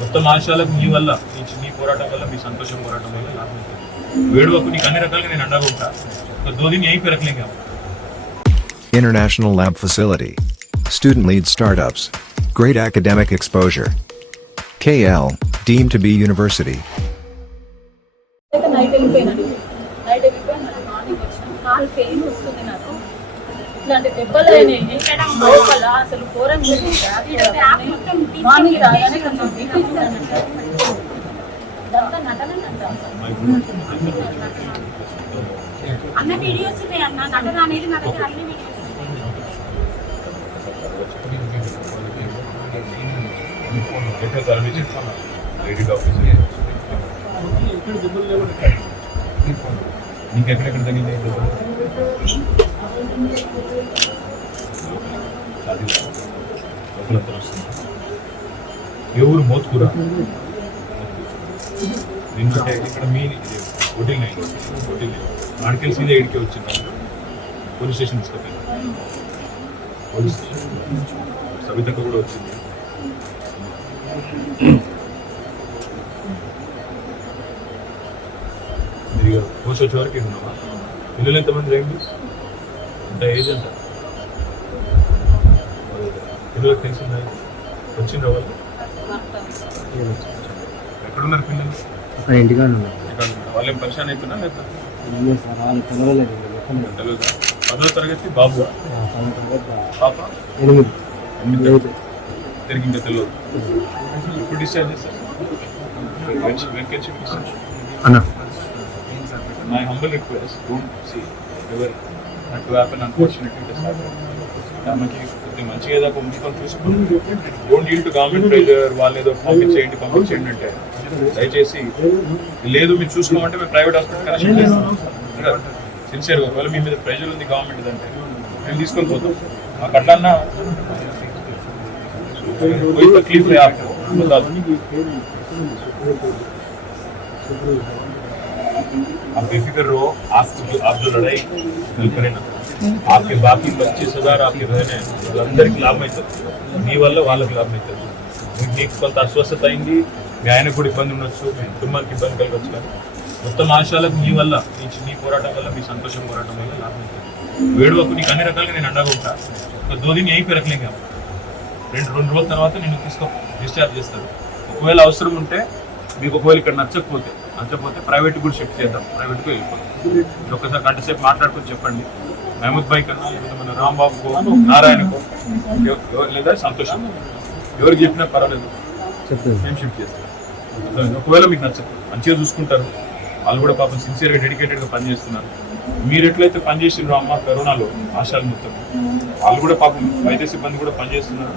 మొత్తం ఆశయాలకు నీ వల్ల నీ పోరాటం వల్ల మీ సంతోషం పోరాటం వల్ల లాభం అవుతుంది. వేడువకు నీకు అన్ని రకాలుగా నేను అండగా ఉంటా. दो दिन यहीं पे रख लेंगे हम. International Lab Facility. Student lead startups. Great academic exposure. KL, deemed to be university. Night వెళ్ళిపోయినాను మార్నింగ్ వచ్చిన కాల్ పెయిన్ వస్తుంది నాకు. ఇట్లాంటి దెబ్బలు అయినాయి లోపల అసలు ఘోరంగా మార్నింగ్ రాగానే కొంచెం బీపీ చూడాలంటే ఇదంతా నటనంట అన్న వీడియోస్ అన్న నటన అనేది నా దగ్గర అన్ని వీడియోస్ నీకెక్కడెక్కడ తగ్గింది ఏ ఊరు మోత్కూర నిన్నంటే ఇక్కడ మీ హోటల్ ఆడికెళ్ళి సీదా ఇడికే వచ్చింది పోలీస్ స్టేషన్ తీసుకెళ్ళి పోలీస్ స్టేషన్ సవితక్క కూడా వచ్చింది. మీరు పోస్ట్ వచ్చే వరకు ఉన్నావా? పిల్లలు ఎంతమంది రండి? ఎంత ఏజ్ అంట? పిల్లలకు తెలిసిందా? వచ్చిండ్రా వాళ్ళు? ఎక్కడున్నారు పిల్లలు? ఇంటిగా వాళ్ళు ఏం పరిశాన్ అవుతున్నా లేదా? తెలుసా? 10వ తరగతి బాబు పాప తిరిగి ఇంకా తెలియదు. ఇప్పుడు డిశ్చార్జ్ చేస్తారు అన్న. My humble request, don't see ever not to happen unfortunately it has happened. మనకి కొద్దిగా మంచిగా ఏదో ఉంచుకొని చూసుకుని don't deal to government pressure. వాళ్ళు ఏదో పంపించేయండి అంటే దయచేసి లేదు మీరు చూసుకోమంటే మేము ప్రైవేట్ హాస్పిటల్ కనెక్షన్ చేస్తాం. సిన్సియర్గా ఒకవేళ మీ మీద ప్రెజర్ ఉంది గవర్నమెంట్ అంటే మేము తీసుకొని పోతాం. మాకు అట్లన్నా तकलीफ है आपको बता दो. आप बेफिक्र रहो. आप जो लड़ाई कल करें ना आपके बाकी 25,000 आपके बहने వాళ్ళందరికీ లాభం అవుతుంది. మీ వల్ల వాళ్ళకి లాభం అవుతుంది. మీకు కొంత అస్వస్థత అయింది, మీ ఆయనకు కూడా ఇబ్బంది ఉండొచ్చు, మీ కుటుంబానికి ఇబ్బంది కలగచ్చు. కానీ మొత్తం ఆశయాలకు నీ వల్ల నీ పోరాటం వల్ల మీ సంతోషం పోరాటం వల్ల లాభం అవుతుంది. వేడువకు నీకు అన్ని రకాలుగా నేను అండగా ఉంటా. 2 दिन यहीं पे रख लेंगे हम. 2 రోజుల తర్వాత నేను డిశ్చార్జ్ చేస్తారు. ఒకవేళ అవసరం ఉంటే మీకు ఒకవేళ ఇక్కడ నచ్చకపోతే ప్రైవేట్ కూడా షిఫ్ట్ చేద్దాం. ప్రైవేట్కి వెళ్ళిపోతాం. ఒకసారి గంట సేపు మాట్లాడుకొని చెప్పండి. మహమూద్ భాయ్ కన్నా లేదా మన రాంబాబుకో నారాయణకో లేదా సంతోషం ఎవరికి చెప్పినా పర్వాలేదు మేము షిఫ్ట్ చేస్తాం. ఒకవేళ మీకు నచ్చదు మంచిగా చూసుకుంటారు. వాళ్ళు కూడా పాపం సిన్సియర్గా డెడికేటెడ్గా పనిచేస్తున్నారు. మీరు ఎట్లయితే పనిచేసిండ్రో అమ్మ కరోనాలో ఆశాలు మొత్తం వాళ్ళు కూడా పాపం వైద్య సిబ్బంది కూడా పనిచేస్తున్నారు.